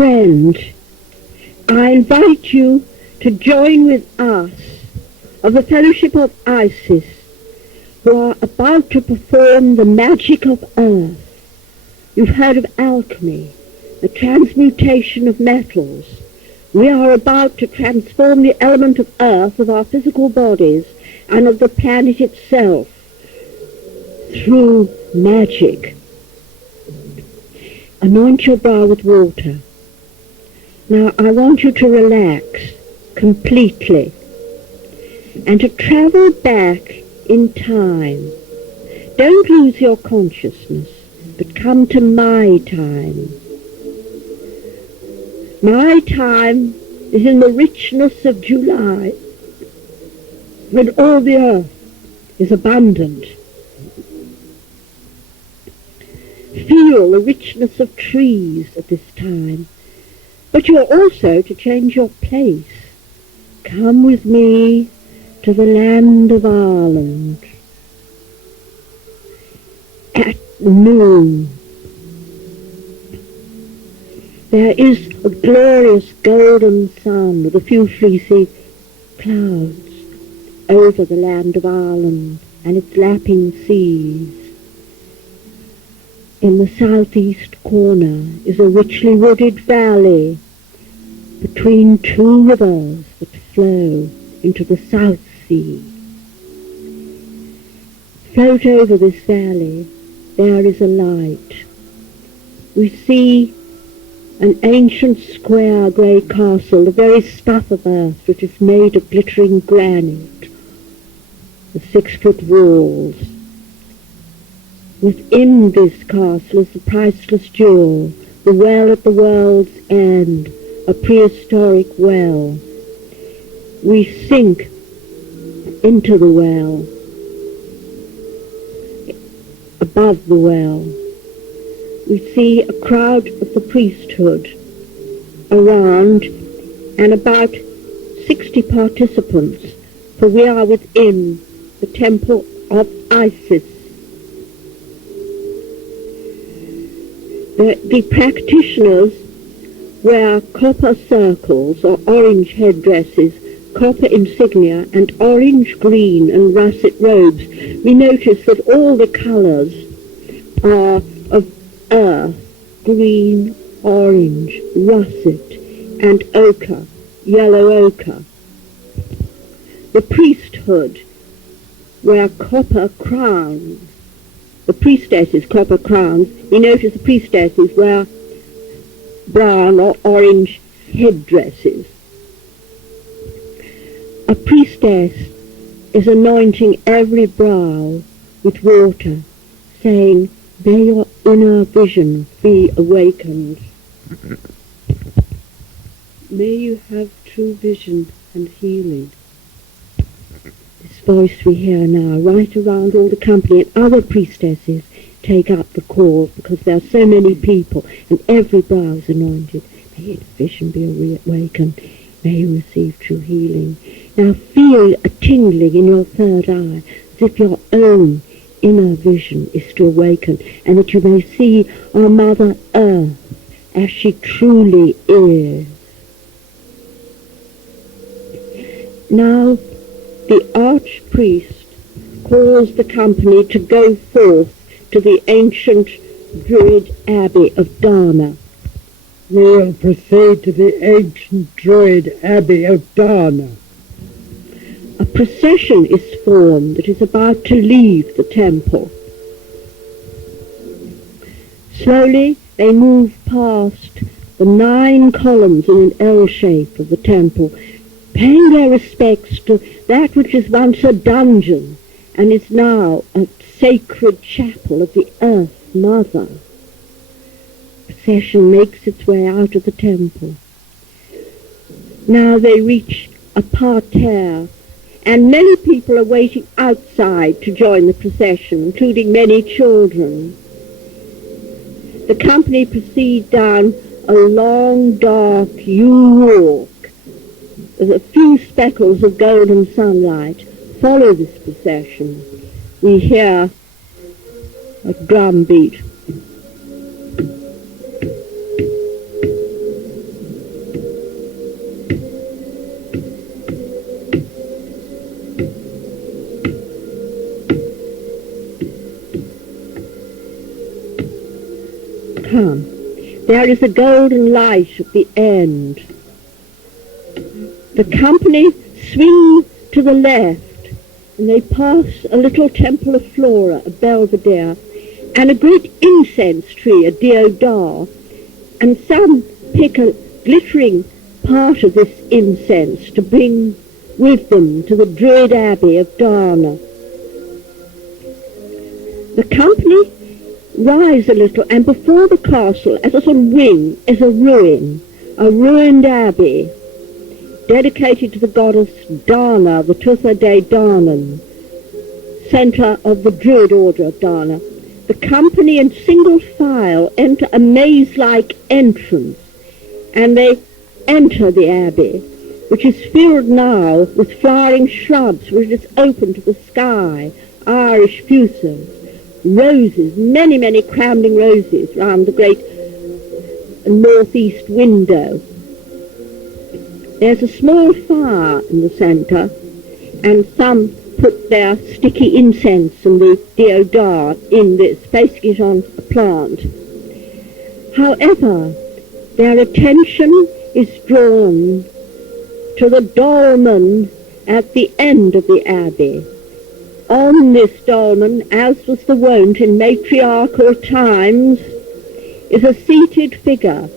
Friend, I invite you to join with us of the Fellowship of Isis, who are about to perform the magic of earth. You've heard of alchemy, the transmutation of metals. We are about to transform the element of earth, of our physical bodies, and of the planet itself through magic. Anoint your brow with water. Now I want you to relax completely and to travel back in time. Don't lose your consciousness, but come to my time. My time is in the richness of July, when all the earth is abundant. Feel the richness of trees at this time, but you're also to change your place. Come with me to the land of Ireland at noon. There is a glorious golden sun with a few fleecy clouds over the land of Ireland and its lapping seas. In the southeast corner is a richly wooded valley between two rivers that flow into the South Sea. Float over this valley, there is a light. We see an ancient square grey castle, the very stuff of earth, which is made of glittering granite, with 6-foot walls. Within this castle is the priceless jewel, the well at the world's end, a prehistoric well. We sink into the well, above the well. We see a crowd of the priesthood around and about 60 participants, for we are within the temple of Isis. The practitioners wear copper circles or orange headdresses, copper insignia, and orange, green, and russet robes. We notice that all the colours are of earth, green, orange, russet, and ochre, yellow ochre. The priesthood wear copper crowns. The priestesses, copper crowns. We notice the priestesses wear brown or orange headdresses. A priestess is anointing every brow with water, saying, "May your inner vision be awakened. May you have true vision and healing." This voice we hear now, right around all the company, and other priestesses take up the call, because there are so many people, and every brow is anointed. May your vision be awakened. May you receive true healing. Now feel a tingling in your third eye, as if your own inner vision is to awaken, and that you may see our Mother Earth as she truly is. Now the archpriest calls the company to go forth to the ancient Druid Abbey of Dana. We will proceed to the ancient Druid Abbey of Dana. A procession is formed that is about to leave the temple. Slowly they move past the 9 columns in an L shape of the temple, paying their respects to that which was once a dungeon and is now a sacred chapel of the Earth Mother. The procession makes its way out of the temple. Now they reach a parterre, and many people are waiting outside to join the procession, including many children. The company proceed down a long, dark yew walk. With a few speckles of golden sunlight follow this procession. We hear a drum beat. come. There is a golden light at the end. The company swing to the left, and they pass a little temple of Flora, a belvedere, and a great incense tree, a deodar, and some pick a glittering part of this incense to bring with them to the Druid Abbey of Dana. The company rise a little, and before the castle, as a sort of wing, is a ruined abbey, dedicated to the goddess Dana, the Tuatha De Danann, centre of the Druid order of Dana. The company in single file enter a maze-like entrance, and they enter the abbey, which is filled now with flowering shrubs, which is open to the sky, Irish fuchsias, roses, many, many crumbling roses round the great northeast window. There's a small fire in the centre, and some put their sticky incense and the deodar in this, basing it on a plant. However, their attention is drawn to the dolmen at the end of the abbey. On this dolmen, as was the wont in matriarchal times, is a seated figure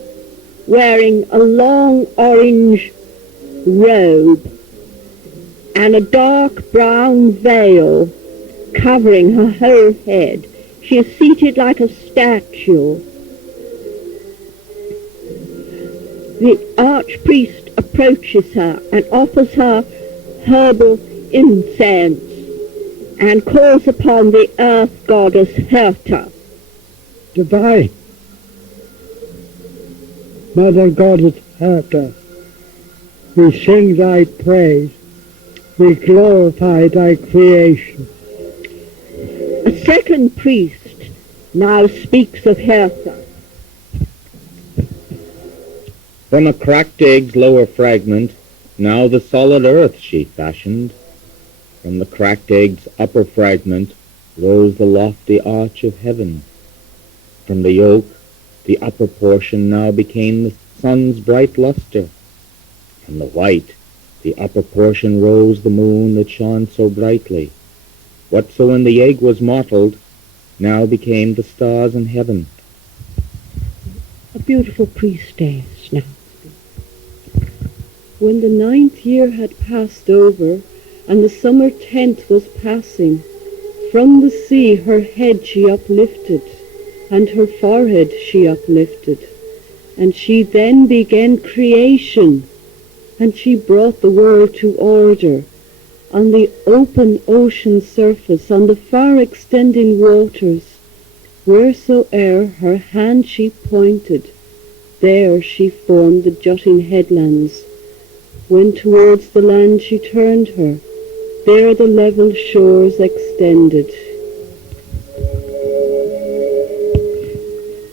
wearing a long orange robe and a dark brown veil covering her whole head. She is seated like a statue. The archpriest approaches her and offers her herbal incense and calls upon the earth goddess Herta. Divine Mother Goddess Herta, we sing thy praise, we glorify thy creation. A second priest now speaks of Herta. From a cracked egg's lower fragment, now the solid earth she fashioned. From the cracked egg's upper fragment rose the lofty arch of heaven. From the yolk, the upper portion now became the sun's bright luster. From the white, the upper portion rose the moon that shone so brightly. Whatso in the egg was mottled now became the stars in heaven. A beautiful priestess now. When the 9th year had passed over, and the summer 10th was passing, from the sea her head she uplifted, and her forehead she uplifted. And she then began creation, and she brought the world to order. On the open ocean surface, on the far extending waters, wheresoe'er her hand she pointed, there she formed the jutting headlands. When towards the land she turned her, there the level shores extended.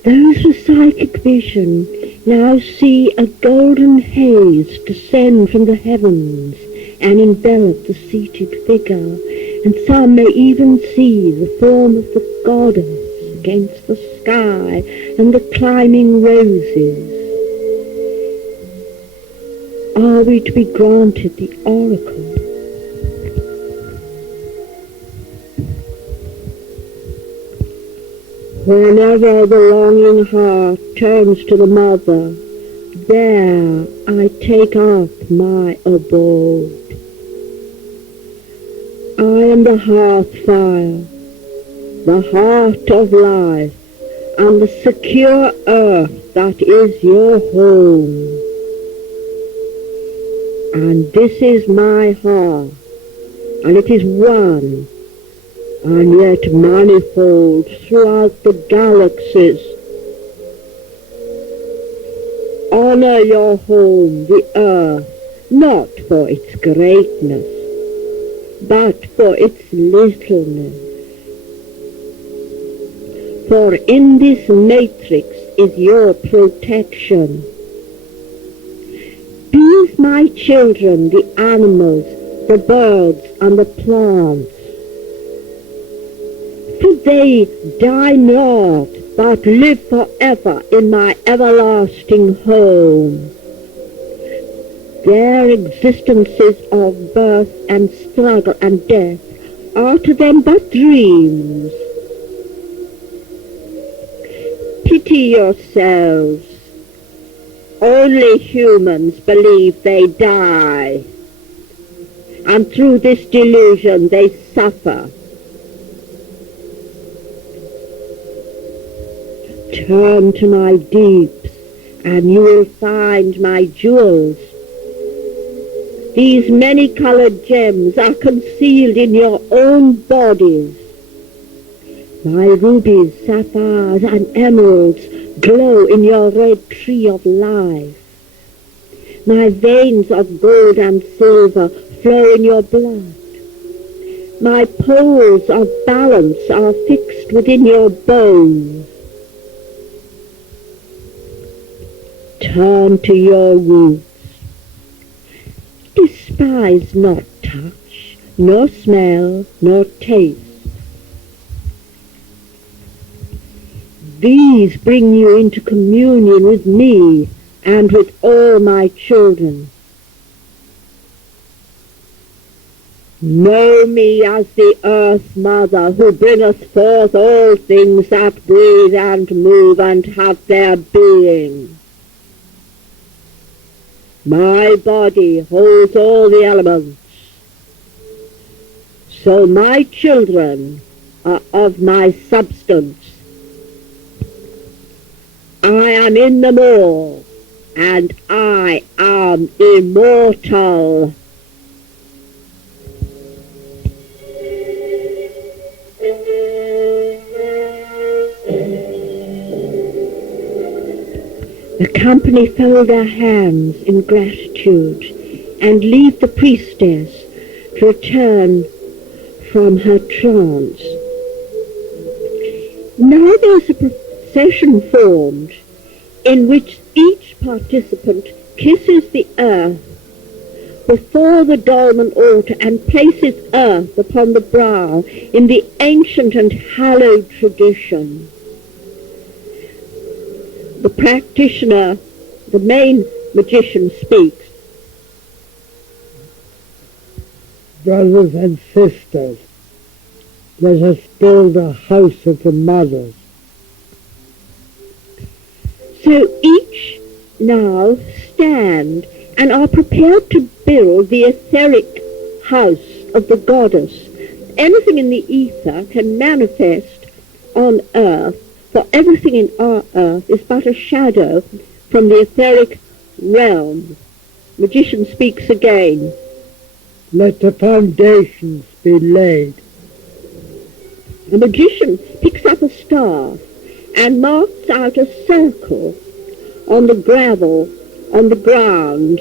Those with psychic vision now see a golden haze descend from the heavens and envelop the seated figure, and some may even see the form of the goddess against the sky and the climbing roses. Are we to be granted the oracle? Whenever the longing heart turns to the mother, there I take up my abode. I am the hearth fire, the heart of life, and the secure earth that is your home. And this is my heart, and it is one, and yet manifold throughout the galaxies. Honor your home, the earth, not for its greatness, but for its littleness. For in this matrix is your protection. These my children, the animals, the birds, and the plants, for they die not, but live forever in my everlasting home. Their existences of birth and struggle and death are to them but dreams. Pity yourselves. Only humans believe they die, and through this delusion they suffer. Turn to my deeps, and you will find my jewels. These many-colored gems are concealed in your own bodies. My rubies, sapphires, and emeralds glow in your red tree of life. My veins of gold and silver flow in your blood. My poles of balance are fixed within your bones. Turn to your roots. Despise not touch, nor smell, nor taste. These bring you into communion with me and with all my children. Know me as the Earth Mother, who bringeth forth all things that breathe and move and have their being. My body holds all the elements, so my children are of my substance. I am in them all, and I am immortal. The company fold their hands in gratitude and leave the priestess to return from her trance. Now there's a procession formed in which each participant kisses the earth before the dolmen altar and places earth upon the brow in the ancient and hallowed tradition. The practitioner, the main magician, speaks. Brothers and sisters, let us build a house of the mothers. So each now stand and are prepared to build the etheric house of the goddess. Anything in the ether can manifest on earth, for everything in our earth is but a shadow from the etheric realm. Magician speaks again. Let the foundations be laid. The magician picks up a staff and marks out a circle on the gravel, on the ground.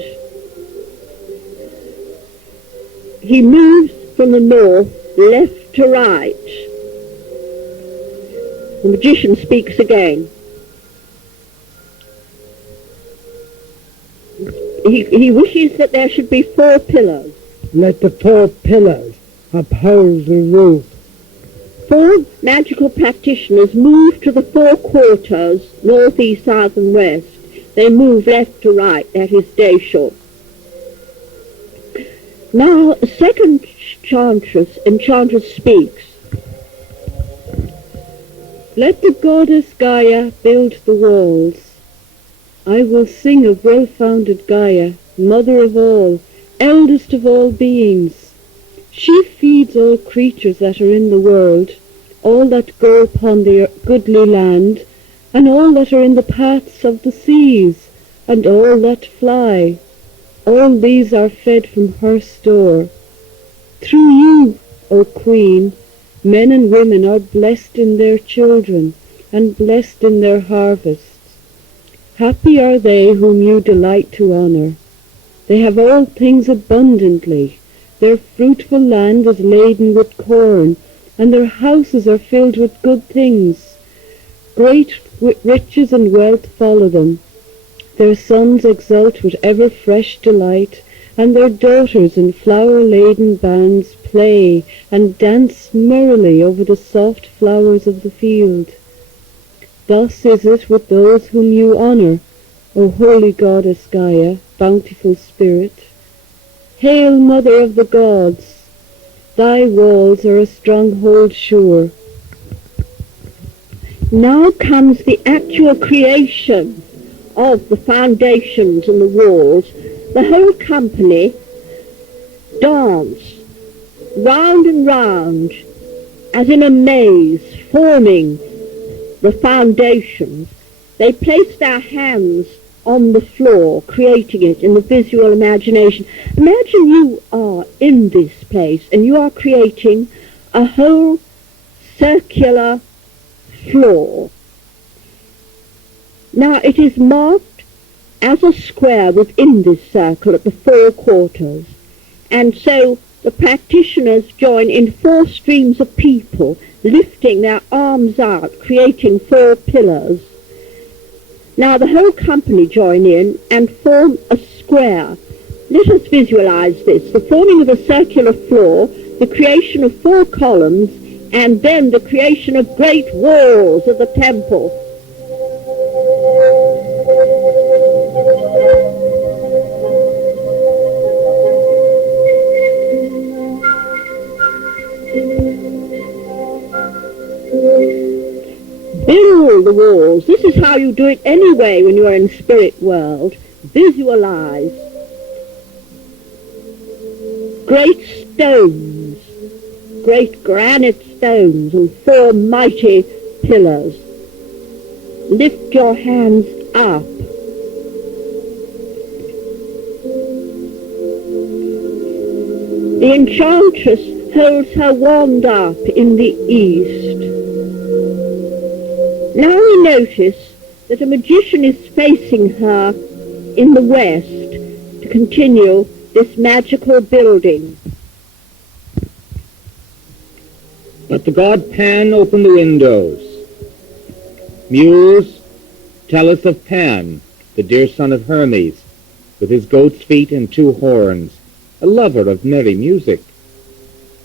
He moves from the north, left to right. The magician speaks again. He wishes that there should be 4 pillars. Let the 4 pillars uphold the roof. 4 magical practitioners move to the 4 quarters, north, east, south, and west. They move left to right, that is Dayshaw. Now, the second enchantress speaks. Let the goddess Gaia build the walls. I will sing of well-founded Gaia, mother of all, eldest of all beings. She feeds all creatures that are in the world, all that go upon the goodly land, and all that are in the paths of the seas, and all that fly. All these are fed from her store. Through you, O Queen, men and women are blessed in their children, and blessed in their harvests. Happy are they whom you delight to honour. They have all things abundantly. Their fruitful land is laden with corn, and their houses are filled with good things. Great riches and wealth follow them. Their sons exult with ever fresh delight, and their daughters in flower-laden bands play and dance merrily over the soft flowers of the field. Thus is it with those whom you honor, O holy goddess Gaia, bountiful spirit. Hail, mother of the gods! Thy walls are a stronghold sure. Now comes the actual creation of the foundations and the walls. The whole company dance round and round as in a maze, forming the foundations. They place their hands on the floor, creating it in the visual imagination. Imagine you are in this place and you are creating a whole circular floor. Now it is marked as a square within this circle at the four quarters, and so the practitioners join in four streams of people lifting their arms out, creating four pillars. Now the whole company join in and form a square. Let us visualize this, the forming of a circular floor, the creation of four columns, and then the creation of great walls of the temple. Build the walls. This is how you do it anyway when you are in spirit world. Visualize great stones, great granite stones and four mighty pillars. Lift your hands up. The enchantress holds her wand up in the east. Now we notice that a magician is facing her in the west to continue this magical building. But the god Pan opened the windows. Muse, tell us of Pan, the dear son of Hermes, with his goat's feet and two horns, a lover of merry music.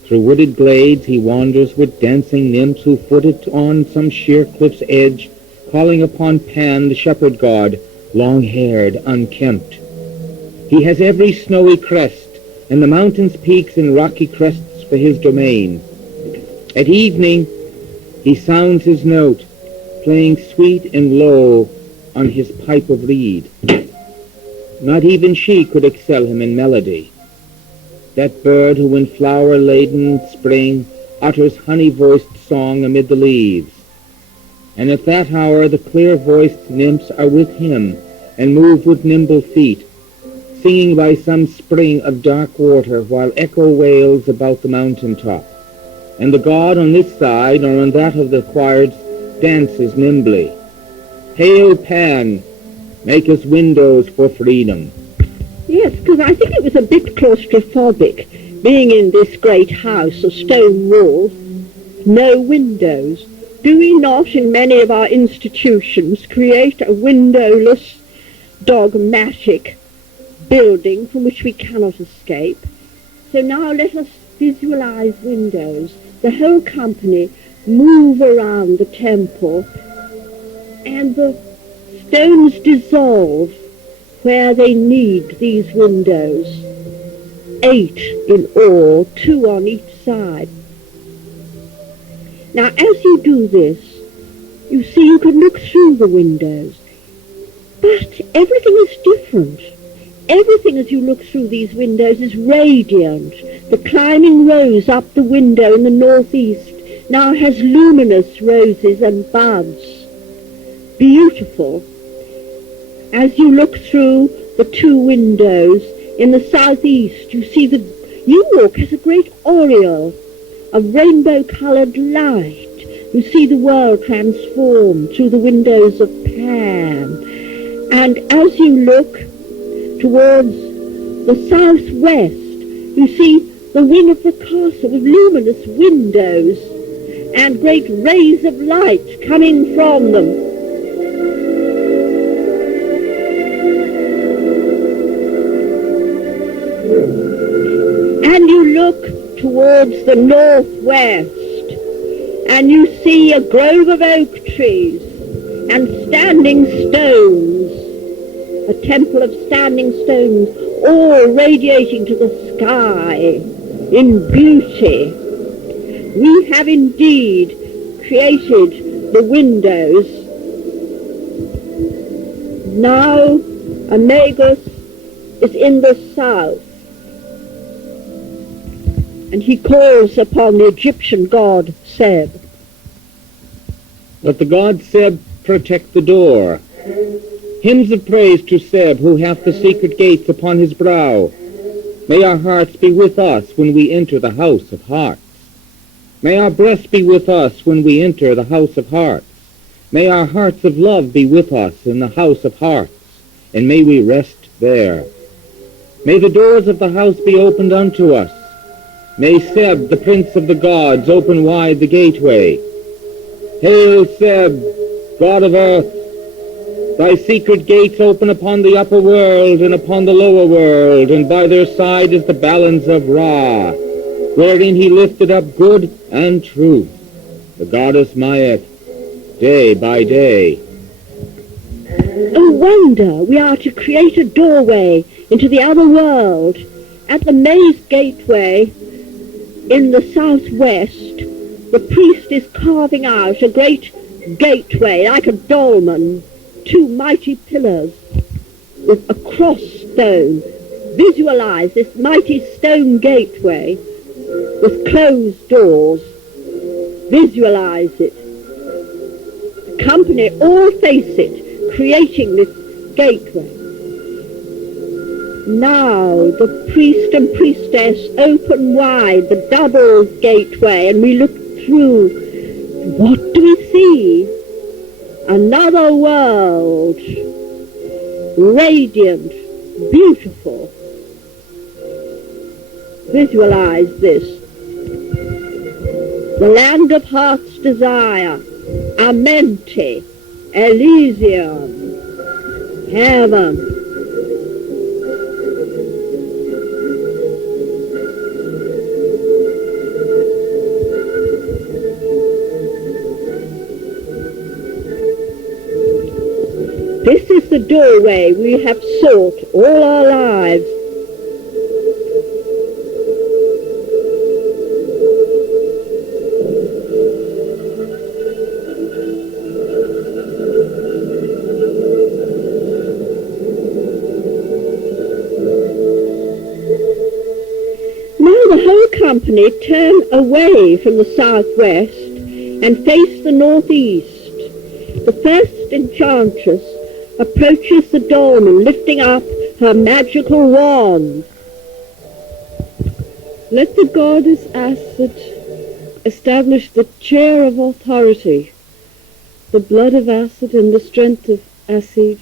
Through wooded glades he wanders with dancing nymphs who foot it on some sheer cliff's edge, calling upon Pan, the shepherd god, long-haired, unkempt. He has every snowy crest, and the mountain's peaks and rocky crests for his domain. At evening he sounds his note, playing sweet and low on his pipe of reed. Not even she could excel him in melody. That bird who in flower-laden spring utters honey-voiced song amid the leaves. And at that hour the clear-voiced nymphs are with him and move with nimble feet, singing by some spring of dark water while echo wails about the mountain-top. And the god on this side or on that of the choirs dances nimbly. Hail Pan, make us windows for freedom. Yes, because I think it was a bit claustrophobic, being in this great house of stone walls, no windows. Do we not, in many of our institutions, create a windowless, dogmatic building from which we cannot escape? So now let us visualize windows. The whole company move around the temple, and the stones dissolve where they need these windows. 8 in all, 2 on each side. Now as you do this, you see you can look through the windows, but everything is different. Everything as you look through these windows is radiant. The climbing rose up the window in the northeast now has luminous roses and buds. Beautiful. As you look through the 2 windows in the southeast, you see the New York has a great aureole of rainbow-colored light. You see the world transformed through the windows of Pan. And as you look towards the southwest, you see the wing of the castle with luminous windows and great rays of light coming from them. And you look towards the northwest, and you see a grove of oak trees and standing stones, a temple of standing stones, all radiating to the sky in beauty. We have indeed created the windows. Now Amagus is in the south, and he calls upon the Egyptian god Seb. Let the god Seb protect the door. Hymns of praise to Seb, who hath the secret gates upon his brow. May our hearts be with us when we enter the house of hearts. May our breasts be with us when we enter the house of hearts. May our hearts of love be with us in the house of hearts, and may we rest there. May the doors of the house be opened unto us. May Seb, the prince of the gods, open wide the gateway. Hail, Seb, god of earth! Thy secret gates open upon the upper world and upon the lower world, and by their side is the balance of Ra, wherein he lifted up good and truth, the goddess Mayet, day by day. Oh wonder, we are to create a doorway into the other world. At the maze gateway in the southwest, the priest is carving out a great gateway like a dolmen, two mighty pillars with a cross stone. Visualize this mighty stone gateway with closed doors. Visualize it. The company all face it, creating this gateway. Now the priest and priestess open wide the double gateway, and we look through. What do we see? Another world, radiant, beautiful. Visualize this. The land of heart's desire, Amenti, Elysium, heaven. This is the doorway we have sought all our lives. Now the whole company turn away from the southwest and face the northeast. The first enchantress approaches the dolmen, lifting up her magical wand. Let the goddess Aset establish the chair of authority. The blood of Aset and the strength of Asid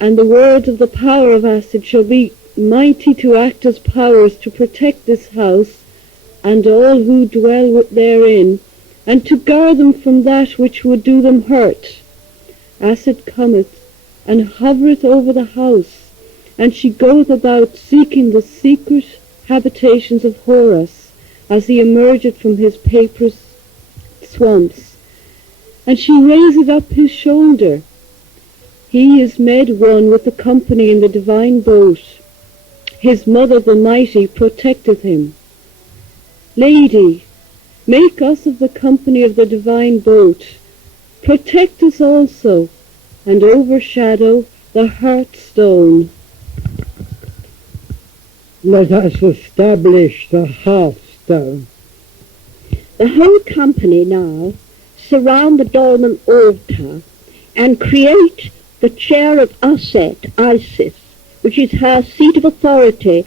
and the words of the power of Asid shall be mighty to act as powers to protect this house and all who dwell therein, and to guard them from that which would do them hurt. Asid cometh and hovereth over the house, and she goeth about seeking the secret habitations of Horus, as he emergeth from his paper's swamps. And she raiseth up his shoulder. He is made one with the company in the divine boat. His mother the mighty protecteth him. Lady, make us of the company of the divine boat. Protect us also, and overshadow the hearthstone. Let us establish the hearthstone. The whole company now surround the dolmen altar and create the chair of Aset, Isis, which is her seat of authority.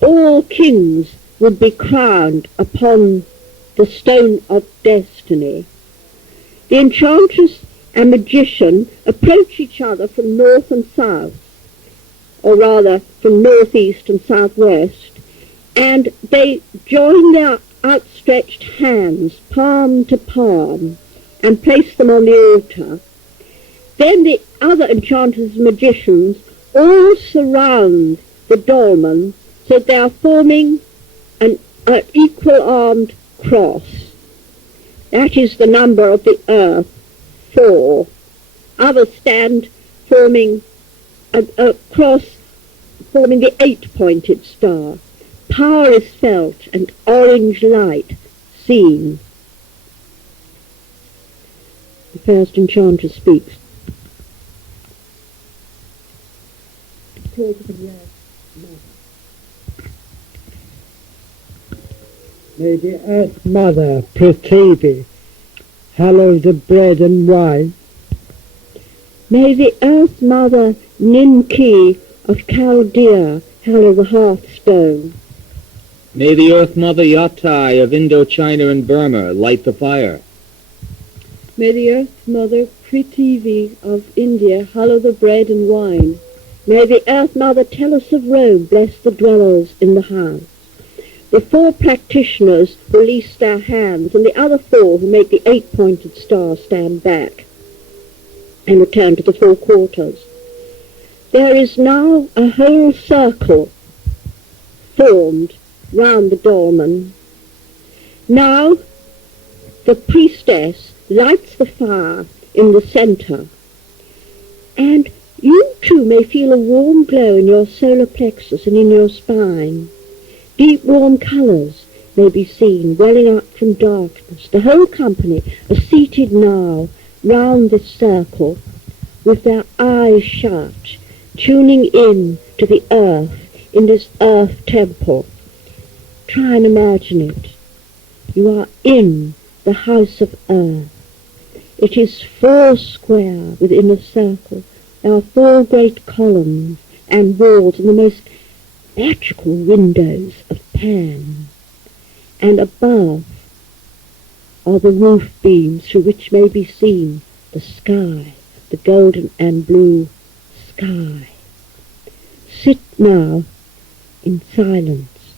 All kings would be crowned upon the stone of destiny. The enchantress and magician approach each other from north and south, or rather from northeast and southwest, and they join their outstretched hands, palm to palm, and place them on the altar. Then the other enchanters and magicians all surround the dolmen, so they are forming an equal-armed cross. That is the number of the earth, 4. Others stand forming a cross, forming the 8-pointed star. Power is felt and orange light seen. The first enchanter speaks. May the Earth Mother, Prithivi, hallow the bread and wine. May the Earth Mother, Ninki of Chaldea, hallow the hearthstone. May the Earth Mother Yatai of Indochina and Burma light the fire. May the Earth Mother Prithivi of India hallow the bread and wine. May the Earth Mother Tellus of Rome bless the dwellers in the house. The 4 practitioners release their hands, and the other 4 who make the 8-pointed star stand back and return to the 4 quarters. There is now a whole circle formed round the dolmen. Now the priestess lights the fire in the center, and you too may feel a warm glow in your solar plexus and in your spine. Deep warm colours may be seen welling up from darkness. The whole company are seated now round this circle with their eyes shut, tuning in to the earth in this earth temple. Try and imagine it. You are in the house of earth. It is 4 square within a circle. There are 4 great columns and walls and the most magical windows of Pan. And above are the roof beams through which may be seen the sky, the golden and blue sky. Sit now in silence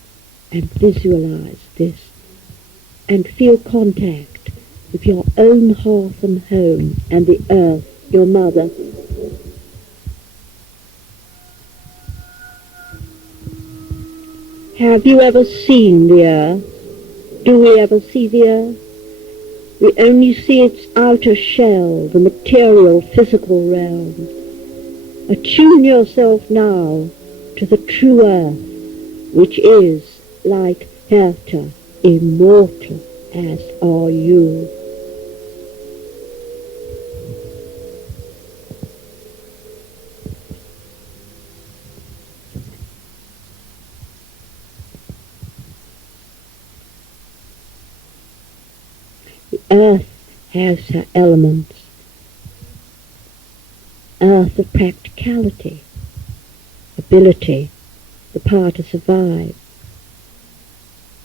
and visualize this and feel contact with your own hearth and home and the earth, your mother. Have you ever seen the earth? Do we ever see the earth? We only see its outer shell, the material, physical realm. Attune yourself now to the true earth, which is, like Herta, immortal, as are you. The earth has her elements. Earth of practicality, ability, the power to survive.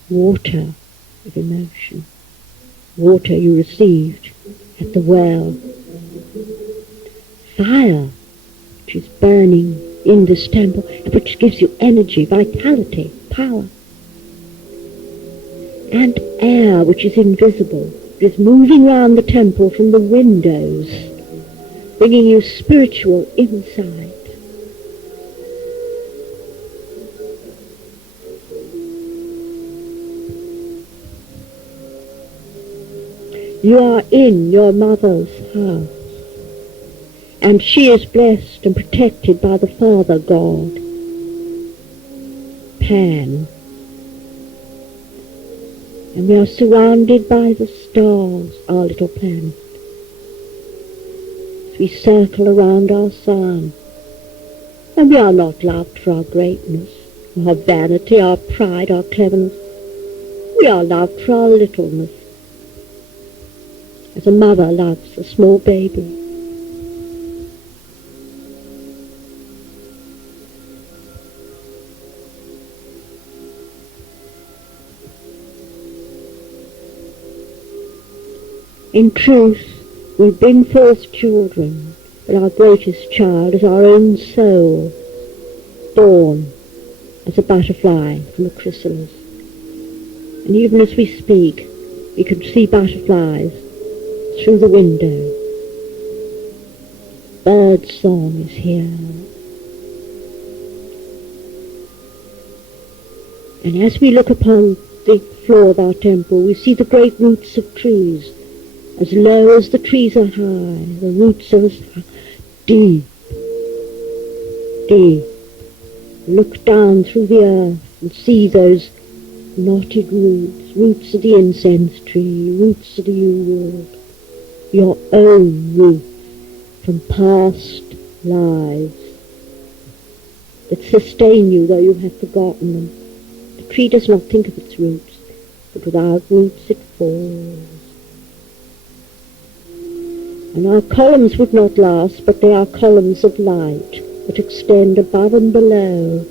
Water of emotion. Water you received at the well. Fire, which is burning in this temple, and which gives you energy, vitality, power. And air, which is invisible, is moving round the temple from the windows, bringing you spiritual insight. You are in your mother's house, and she is blessed and protected by the Father God, Pan. And we are surrounded by the stars, our little planet. As we circle around our sun. And we are not loved for our greatness, our vanity, our pride, our cleverness. We are loved for our littleness, as a mother loves a small baby. In truth, we bring forth children, but our greatest child is our own soul, born as a butterfly from a chrysalis. And even as we speak, we can see butterflies through the window. Bird song is here. And as we look upon the floor of our temple, we see the great roots of trees As low as the trees are high, the roots are as deep, deep. Look down through the earth and see those knotted roots, roots of the incense tree, roots of the yew wood, your own roots from past lives that sustain you though you have forgotten them. The tree does not think of its roots, but without roots it falls. And our columns would not last, but they are columns of light that extend above and below.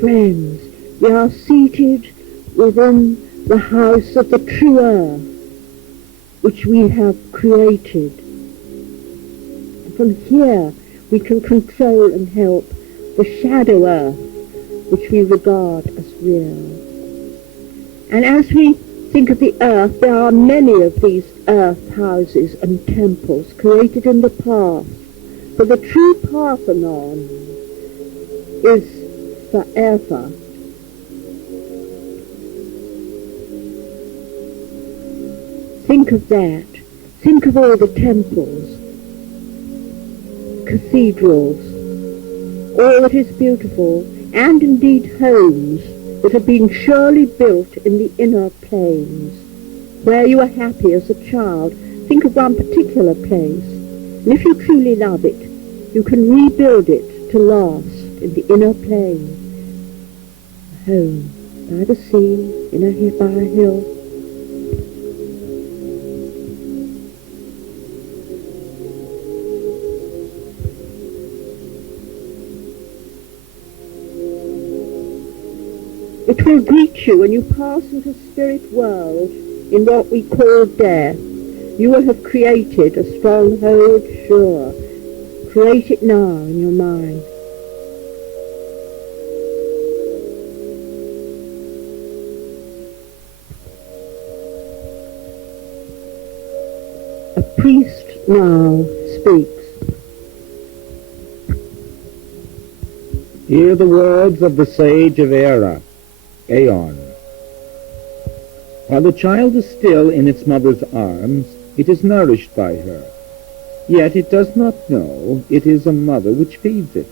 Friends, we are seated within the house of the true earth, which we have created. And from here we can control and help the shadow earth, which we regard as real. And as we think of the earth, there are many of these earth houses and temples created in the past, but the true Parthenon is forever. Think of that. Think of all the temples, cathedrals, all that is beautiful, and indeed homes that have been surely built in the inner planes, where you were happy as a child. Think of one particular place, and if you truly love it, you can rebuild it to last in the inner plane. A home by the sea, by a hill. It will greet you when you pass into spirit world in what we call death. You will have created a stronghold, sure. Create it now in your mind. A priest now speaks. Hear the words of the sage of Aeon. While the child is still in its mother's arms, it is nourished by her. Yet it does not know it is a mother which feeds it.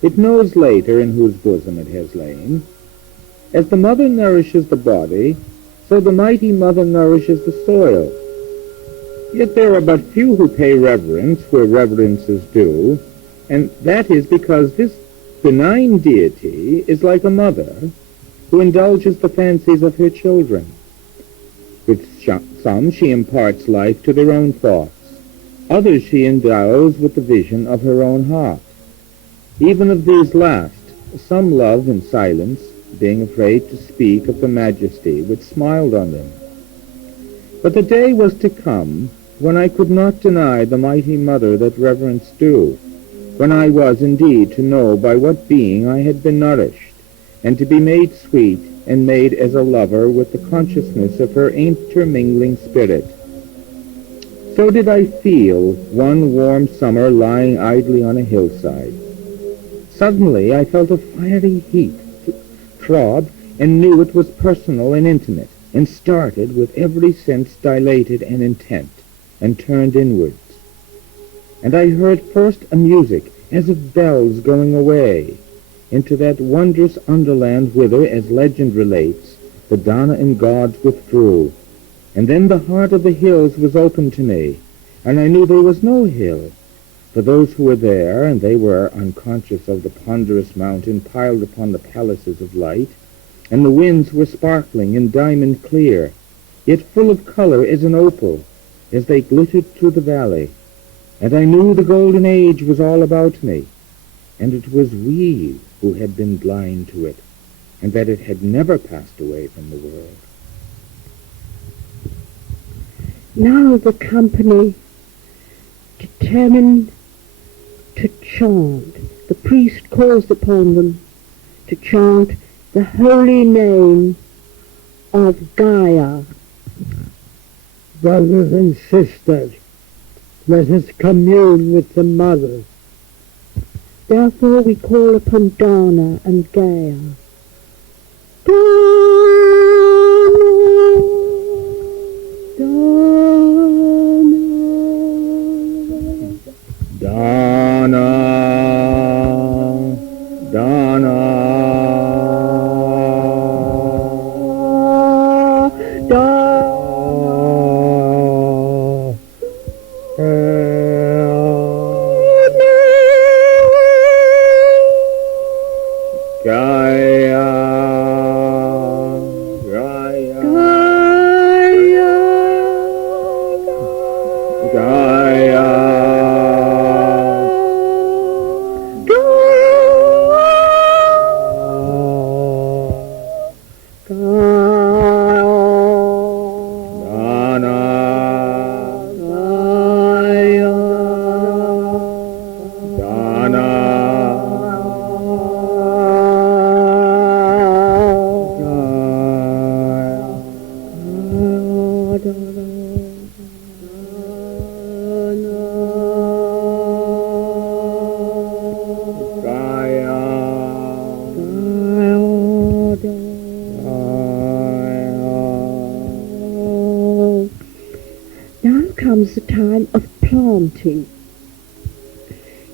It knows later in whose bosom it has lain. As the mother nourishes the body, so the mighty mother nourishes the soil. Yet there are but few who pay reverence where reverence is due, and that is because this benign deity is like a mother who indulges the fancies of her children. With some she imparts life to their own thoughts. Others she endows with the vision of her own heart. Even of these last, some love in silence, being afraid to speak of the majesty which smiled on them. But the day was to come when I could not deny the mighty mother that reverence due, when I was indeed to know by what being I had been nourished, and to be made sweet and made as a lover with the consciousness of her intermingling spirit. So did I feel one warm summer lying idly on a hillside. Suddenly I felt a fiery heat throb and knew it was personal and intimate, and started with every sense dilated and intent, and turned inwards. And I heard first a music as of bells going away into that wondrous underland whither, as legend relates, the Danaan gods withdrew. And then the heart of the hills was opened to me, and I knew there was no hill. For those who were there, and they were unconscious of the ponderous mountain piled upon the palaces of light, and the winds were sparkling and diamond clear, yet full of color as an opal, as they glittered through the valley. And I knew the golden age was all about me, and it was we who had been blind to it, and that it had never passed away from the world. Now the company determined to chant. The priest calls upon them to chant the holy name of Gaia. Brothers and sisters, let us commune with the Mother. Therefore we call upon Dana and Gaia. Dana, Dana, Gaia, Gaia, Gaia, Now comes the time of planting.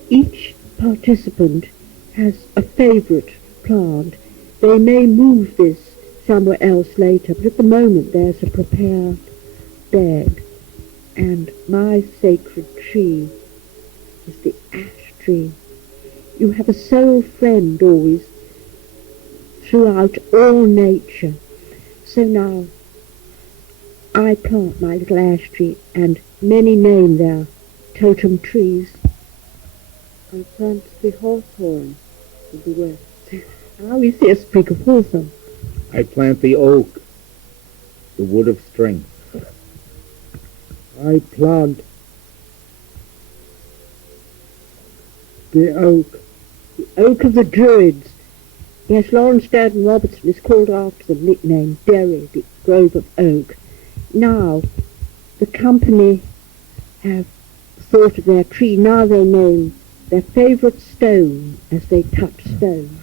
Each participant has a favourite plant. They may move this somewhere else later, but at the moment there's a prepared bed. And my sacred tree is the ash tree. You have a soul friend always throughout all nature. So now I plant my little ash tree, and many name their totem trees. I plant the hawthorn of the west. I always see a sprig of hawthorn. I plant the oak, the wood of strength. I plant the oak. The oak of the Druids. Yes, Lawrence Durden Robertson is called after the nickname Derry, the Grove of Oak. Now, the company have thought of their tree. Now they name their favourite stone as they touch stone.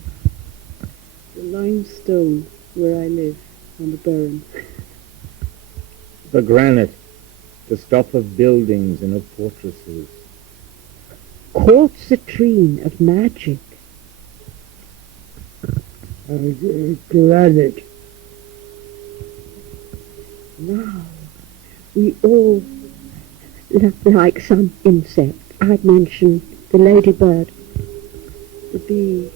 The limestone where I live on the Burren. The granite, the stuff of buildings and of fortresses. Quartz citrine of magic. Granite. Now, we all like some insects. I'd mention the ladybird, The bee.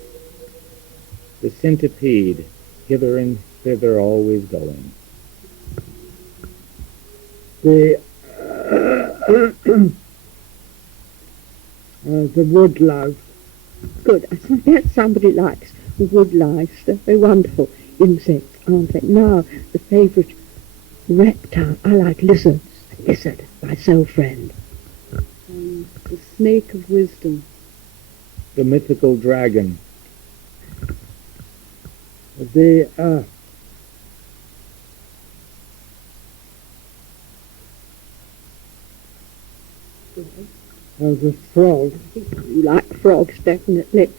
The centipede, hither and thither always going. The woodlouse. good. That somebody likes the woodlice. They're wonderful insects, aren't they? Now, the favourite reptile. I like lizards. Lizard, my soul friend. The snake of wisdom. The mythical dragon. The frog. You like frogs, definitely.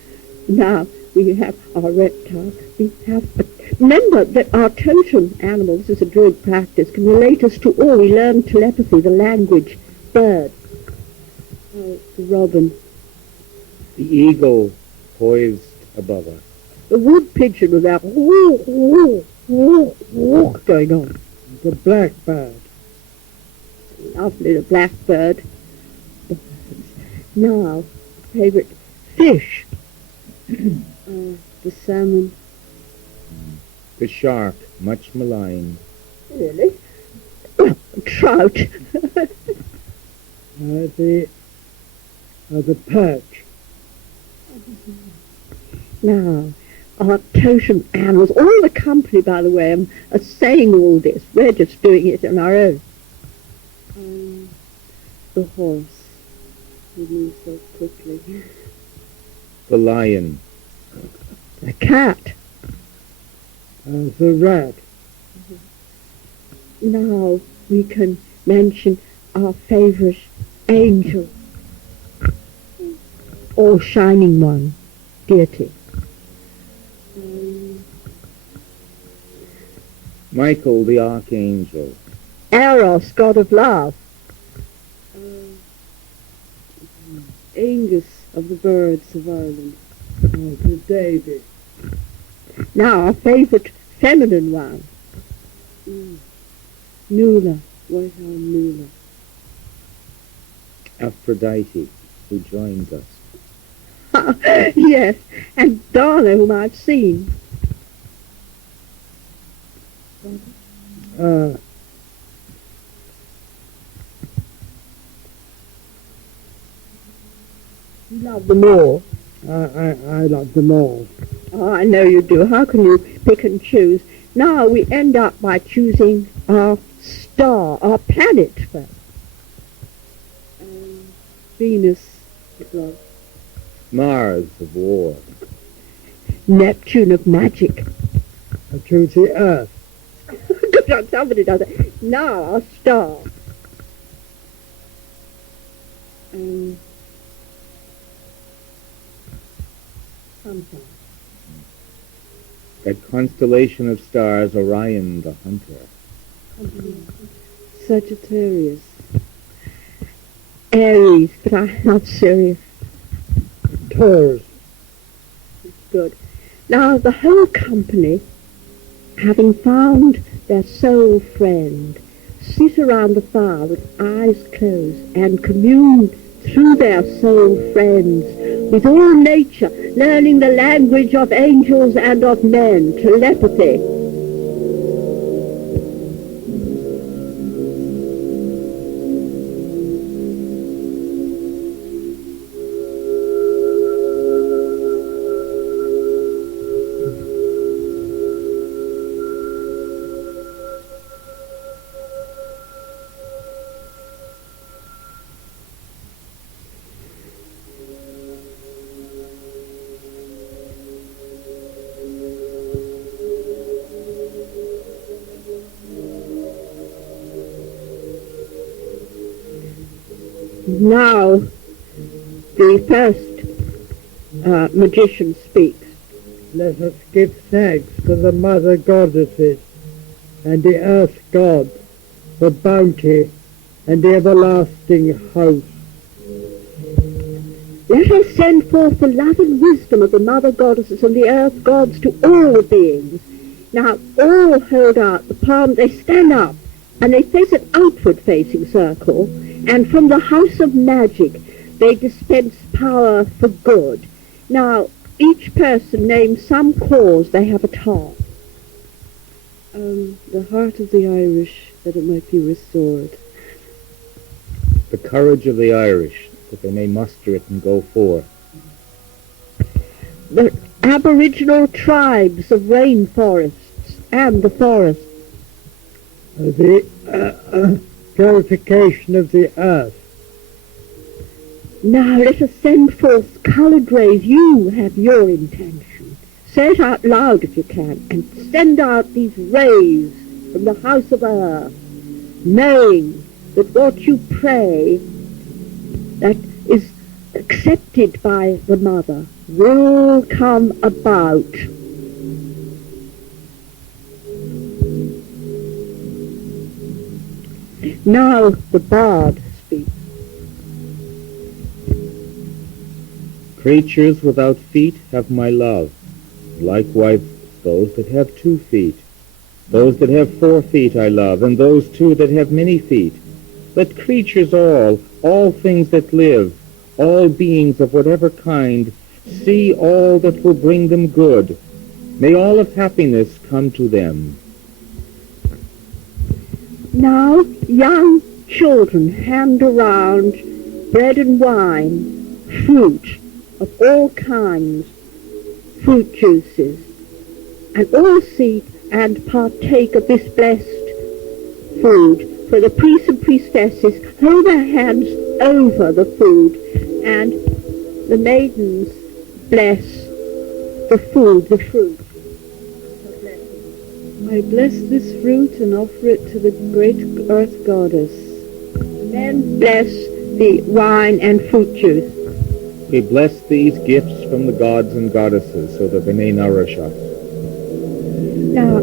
Now, we have our reptile. We have... Remember that our totem animals, as a druid practice, can relate us to all. We learn telepathy, the language, bird. The robin. The eagle poised above us. The wood pigeon with that going on. The blackbird. Lovely, the blackbird. Now, favourite fish. The salmon. The shark, much maligned. Really? Trout. The perch. Now, our totem animals, all the company, by the way, are saying all this. We're just doing it on our own. The horse. We move so quickly. The lion. The cat. The rat. Now we can mention our favorite angel, or shining one, deity. Michael the Archangel. Eros, god of love. Angus of the birds of Ireland. To David. Now our favorite feminine one. Nuala, Whitehall Nuala. Aphrodite, who joins us. Yes, and Donna, whom I've seen. You love them all. I love them all. Oh, I know you do. How can you pick and choose? Now we end up by choosing our star, our planet first. Venus of love. Mars of war. Neptune of magic. I choose the earth. Good job, somebody does it. Now our star. Sunshine. That constellation of stars, Orion the hunter. Sagittarius. Aries, but I'm not serious. Taurus. Good. Now the whole company, having found their soul friend, sit around the fire with eyes closed and commune through their soul friends with all nature, learning the language of angels and of men, telepathy. Now, the first magician speaks. Let us give thanks to the mother goddesses and the earth god, the bounty and the everlasting host. Let us send forth the love and wisdom of the mother goddesses and the earth gods to all beings. Now, all hold out the palm, they stand up, and they face an outward-facing circle, and from the house of magic they dispense power for good. Now, each person names some cause they have at heart. The heart of the Irish, that it might be restored. The courage of the Irish, that they may muster it and go forth. The aboriginal tribes of rainforests and the forests. The purification of the earth. Now let us send forth coloured rays. You have your intention. Say it out loud if you can, and send out these rays from the house of earth, knowing that what you pray, that is accepted by the mother, will come about. Now the bard speaks. Creatures without feet have my love, likewise those that have 2 feet. Those that have 4 feet I love, and those too that have many feet. Let creatures all things that live, all beings of whatever kind, see all that will bring them good. May all of happiness come to them. Now young children hand around bread and wine, fruit of all kinds, fruit juices, and all sit and partake of this blessed food. For the priests and priestesses hold their hands over the food, and the maidens bless the food, the fruit. I bless this fruit and offer it to the great earth goddess. Then bless the wine and fruit juice. We bless these gifts from the gods and goddesses so that they may nourish us. Now,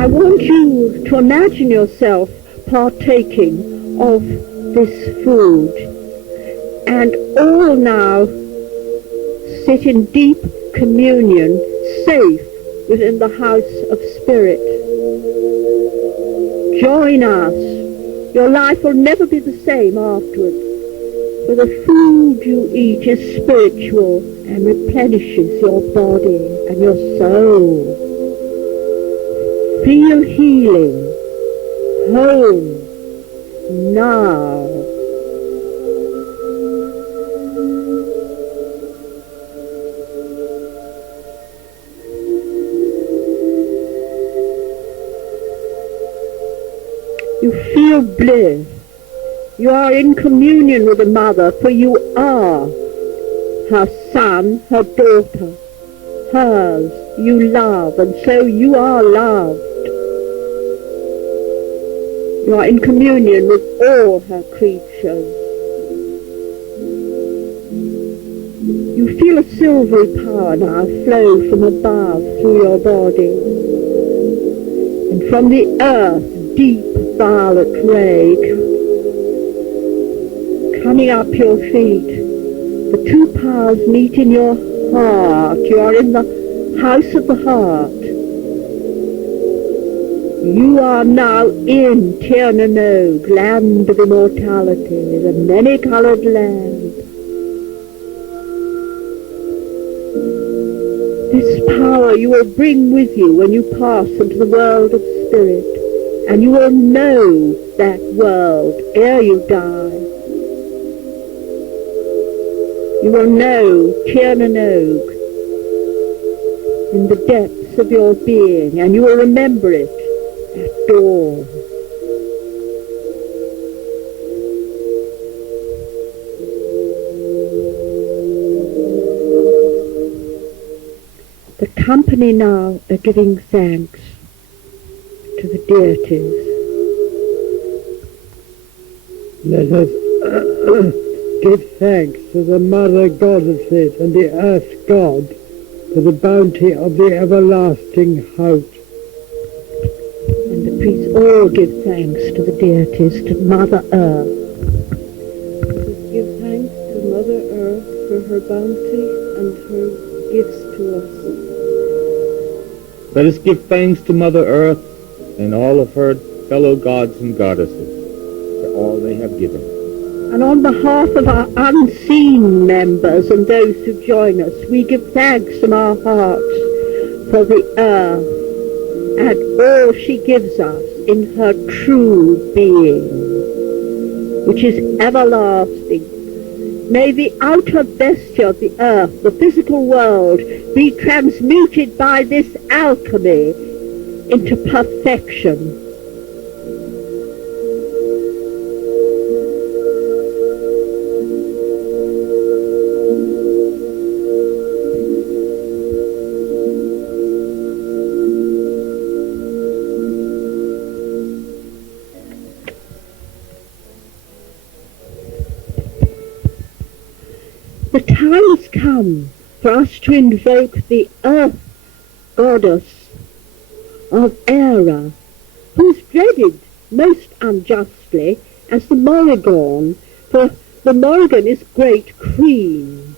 I want you to imagine yourself partaking of this food, and all now sit in deep communion, safe within the house of spirit. Join us. Your life will never be the same afterwards, for the food you eat is spiritual and replenishes your body and your soul. Feel healing, home, now. You feel bliss. You are in communion with the mother, for you are her son, her daughter, hers. You love, and so you are loved. You are in communion with all her creatures. You feel a silvery power now flow from above through your body, and from the earth, deep violet ray coming up your feet. The two powers meet in your heart. You are in the house of the heart. You are now in Tirnanog, land of immortality, the many-colored land. This power you will bring with you when you pass into the world of spirit, and you will know that world ere you die. You will know Tirnanog in the depths of your being, and you will remember it at dawn. The company now are giving thanks to the deities. Let us give thanks to the mother goddesses and the earth god for the bounty of the everlasting hope. And the priests all give thanks to the deities, to Mother Earth. Let us give thanks to Mother Earth for her bounty and her gifts to us. Let us give thanks to Mother Earth and all of her fellow gods and goddesses for all they have given. And on behalf of our unseen members and those who join us, we give thanks from our hearts for the earth and all she gives us in her true being, which is everlasting. May the outer vesture of the earth, the physical world, be transmuted by this alchemy into perfection. The time has come for us to invoke the earth goddess of Era, who is dreaded most unjustly as the Morrigan, for the Morrigan is great queen.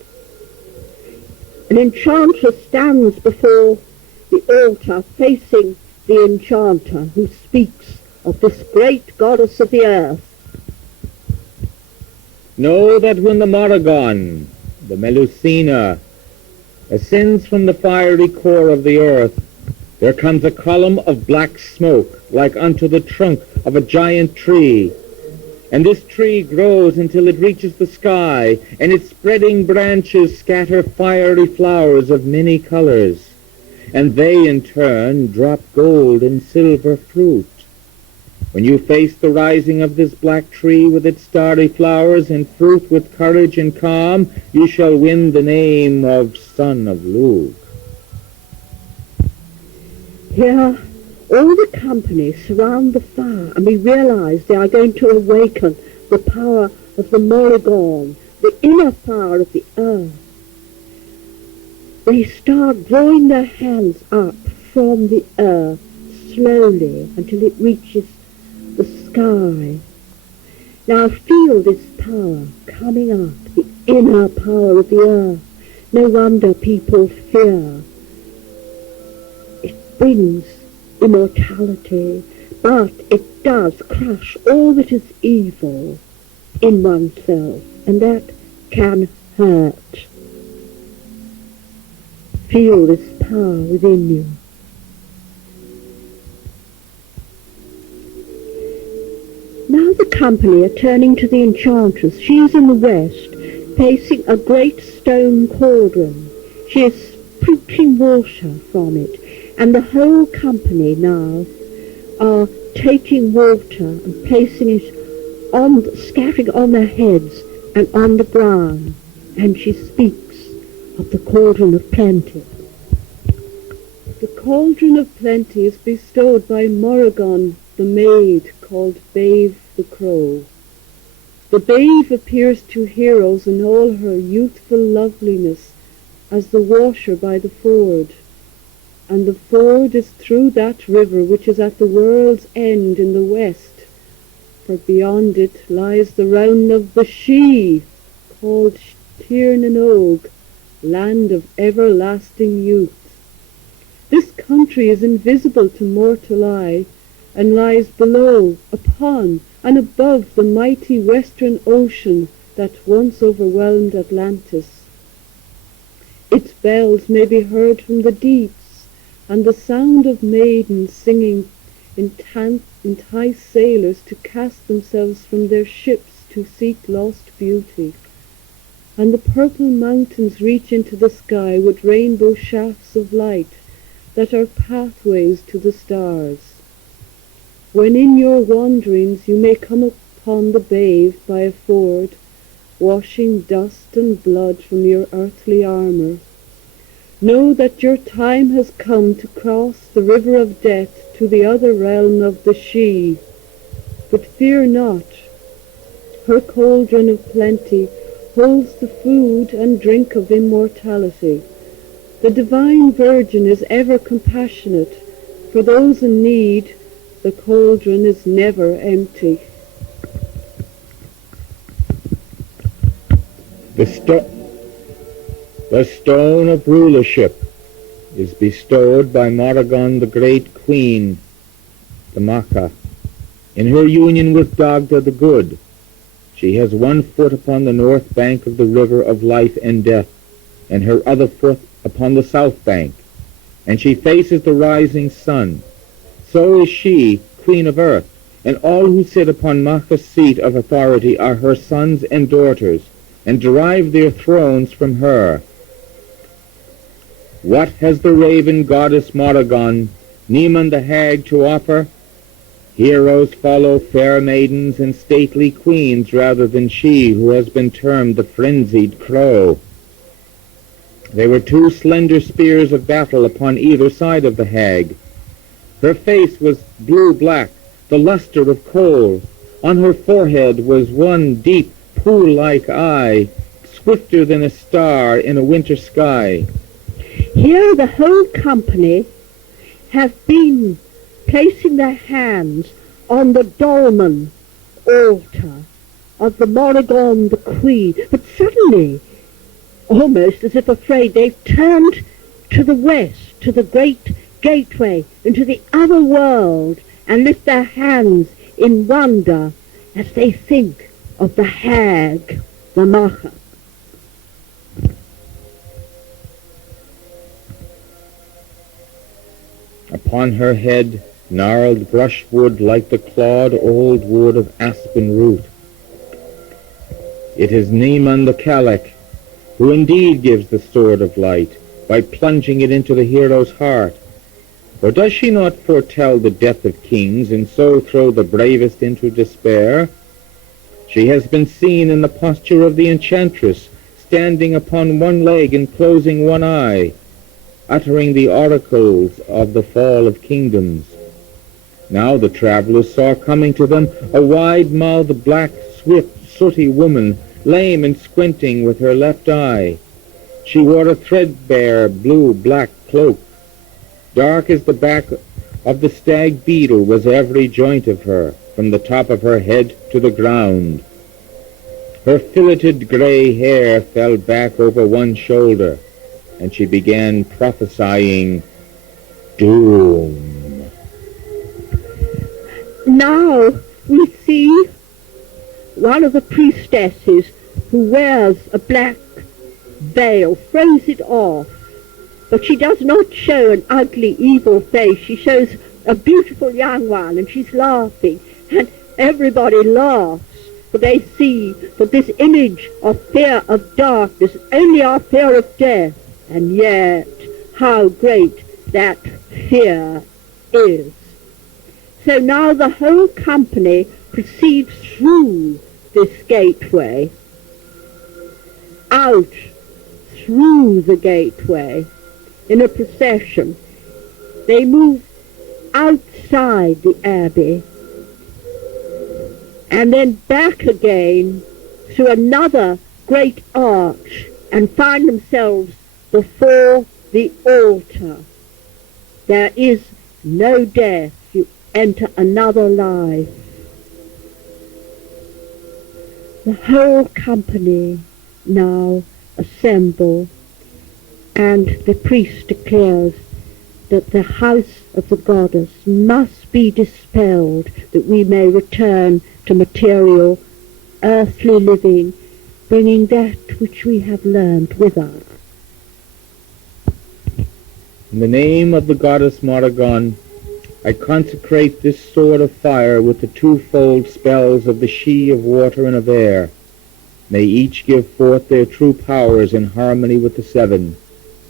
An enchanter stands before the altar facing the enchanter, who speaks of this great goddess of the earth. Know that when the Morrigan, the Melusina, ascends from the fiery core of the earth, there comes a column of black smoke, like unto the trunk of a giant tree. And this tree grows until it reaches the sky, and its spreading branches scatter fiery flowers of many colors, and they in turn drop gold and silver fruit. When you face the rising of this black tree with its starry flowers and fruit with courage and calm, you shall win the name of Son of Lugh. Here All the company surround the fire, and we realize they are going to awaken the power of the Morrigan, the inner fire of the earth. They start drawing their hands up from the earth slowly until it reaches the sky. Now feel this power coming up, the inner power of the earth. No wonder people fear. It brings immortality, but it does crush all that is evil in oneself, and that can hurt. Feel this power within you. Now the company are turning to the enchantress. She is in the west, facing a great stone cauldron. She is sprinkling water from it, and the whole company now are taking water and placing it on, scattering on their heads and on the ground. And she speaks of the cauldron of plenty. The cauldron of plenty is bestowed by Morrigan, the maid, called Bave the Crow. The Bave appears to heroes in all her youthful loveliness as the water by the ford, and the ford is through that river which is at the world's end in the west, for beyond it lies the realm of the Sidhe, called Tir na Og, land of everlasting youth. This country is invisible to mortal eye, and lies below, upon, and above the mighty western ocean that once overwhelmed Atlantis. Its bells may be heard from the deeps, and the sound of maidens singing entice sailors to cast themselves from their ships to seek lost beauty. And the purple mountains reach into the sky with rainbow shafts of light that are pathways to the stars. When in your wanderings you may come upon the Bave by a ford, washing dust and blood from your earthly armour, know that your time has come to cross the river of death to the other realm of the Sidhe. But fear not, her cauldron of plenty holds the food and drink of immortality. The divine Virgin is ever compassionate. For those in need, the cauldron is never empty. The stone of rulership is bestowed by Morrigan, the great queen, the Macha. In her union with Dagda the Good, she has one foot upon the north bank of the river of life and death, and her other foot upon the south bank, and she faces the rising sun. So is she, Queen of Earth, and all who sit upon Macha's seat of authority are her sons and daughters, and derive their thrones from her. What has the raven goddess Morrigan, Niman the hag, to offer? Heroes follow fair maidens and stately queens rather than she who has been termed the frenzied crow. There were two slender spears of battle upon either side of the hag. Her face was blue-black, the luster of coal. On her forehead was one deep pool-like eye, swifter than a star in a winter sky. Here the whole company have been placing their hands on the dolmen altar of the Morrigan the Queen, but suddenly, almost as if afraid, they've turned to the west, to the great gateway into the other world, and lift their hands in wonder as they think of the hag, the Macha. Upon her head gnarled brushwood like the clawed old wood of aspen root. It is Niman the Kalak, who indeed gives the sword of light by plunging it into the hero's heart. Or does she not foretell the death of kings, and so throw the bravest into despair? She has been seen in the posture of the enchantress, standing upon one leg and closing one eye, uttering the oracles of the fall of kingdoms. Now the travellers saw coming to them a wide-mouthed, black, swift, sooty woman, lame and squinting with her left eye. She wore a threadbare blue-black cloak. Dark as the back of the stag beetle was every joint of her, from the top of her head to the ground. Her filleted grey hair fell back over one shoulder, and she began prophesying doom. Now we see one of the priestesses who wears a black veil, throws it off, but she does not show an ugly, evil face. She shows a beautiful young one, and she's laughing, and everybody laughs, for they see that this image of fear of darkness is only our fear of death, and yet how great that fear is. So now the whole company proceeds through this gateway, out through the gateway in a procession. They move outside the abbey and then back again through another great arch and find themselves before the altar. There is no death. You enter another life. The whole company now assemble, and the priest declares that the house of the goddess must be dispelled, that we may return to material, earthly living, bringing that which we have learned with us. In the name of the goddess Morrigan, I consecrate this sword of fire with the twofold spells of the She of water and of air. May each give forth their true powers in harmony with the seven,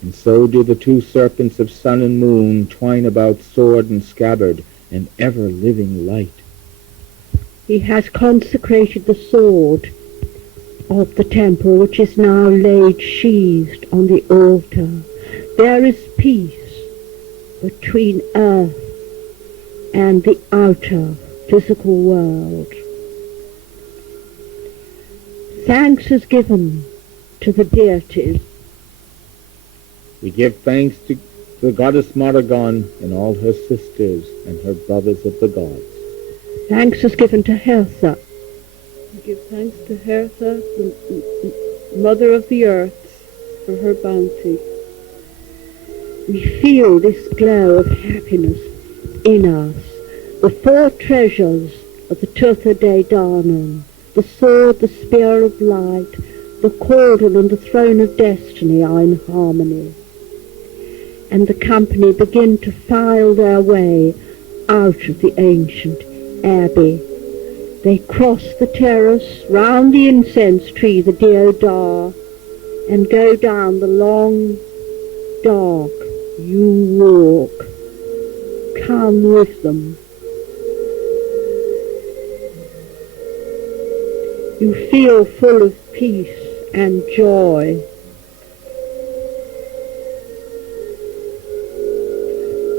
and so do the two serpents of sun and moon twine about sword and scabbard and ever-living light. He has consecrated the sword of the temple, which is now laid sheathed on the altar. There is peace between earth and the outer physical world. Thanks is given to the deities. We give thanks to the goddess Morrigan and all her sisters and her brothers of the gods. Thanks is given to Hertha. We give thanks to Hertha, the mother of the earth, for her bounty. We feel this glow of happiness in us. The four treasures of the Tuatha De Danann, the sword, the spear of light, the cauldron and the throne of destiny are in harmony. And the company begin to file their way out of the ancient abbey. They cross the terrace, round the incense tree, the deodar, and go down the long, dark yew walk. Come with them. You feel full of peace and joy.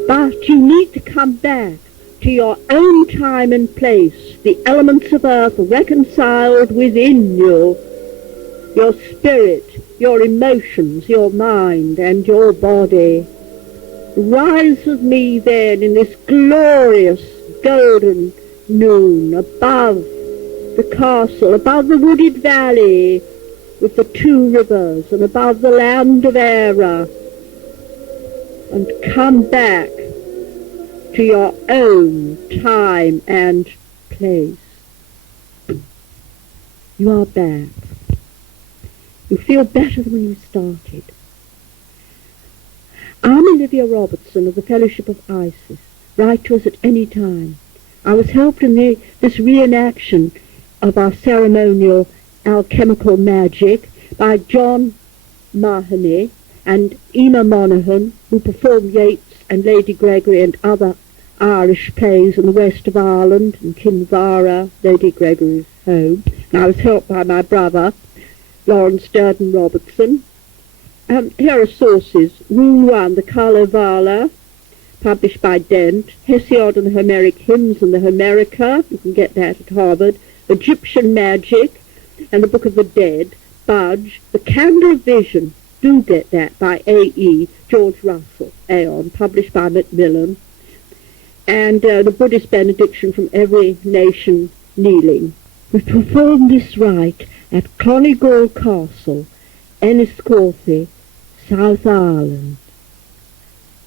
But you need to come back to your own time and place, the elements of earth reconciled within you, your spirit, your emotions, your mind, and your body. Rise with me then in this glorious golden noon above the castle, above the wooded valley with the two rivers, and above the land of Era, and come back to your own time and place. You are back. You feel better than when you started. I'm Olivia Robertson of the Fellowship of Isis. Write to us at any time. I was helped in this reenaction of our ceremonial alchemical magic by John Mahoney and Emma Monaghan, who performed Yeats and Lady Gregory and other Irish plays in the west of Ireland and Kinvara, Lady Gregory's home. And I was helped by my brother, Lawrence Durden Robertson. Here are sources. Woon 1, the Kalevala, published by Dent. Hesiod and the Homeric Hymns and the Homerica, you can get that at Harvard. Egyptian Magic and the Book of the Dead, Budge. The Candle of Vision, do get that, by A.E. George Russell, Aeon, published by Macmillan. And the Buddhist benediction from Every Nation Kneeling. We performed this rite at Clonigall Castle, Enniscorthy, South Ireland.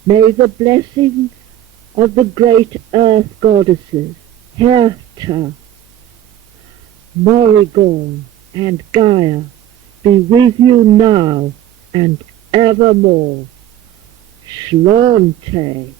May the blessing of the great earth goddesses, Herta, Morrigan, and Gaia, be with you now and evermore. Shlante.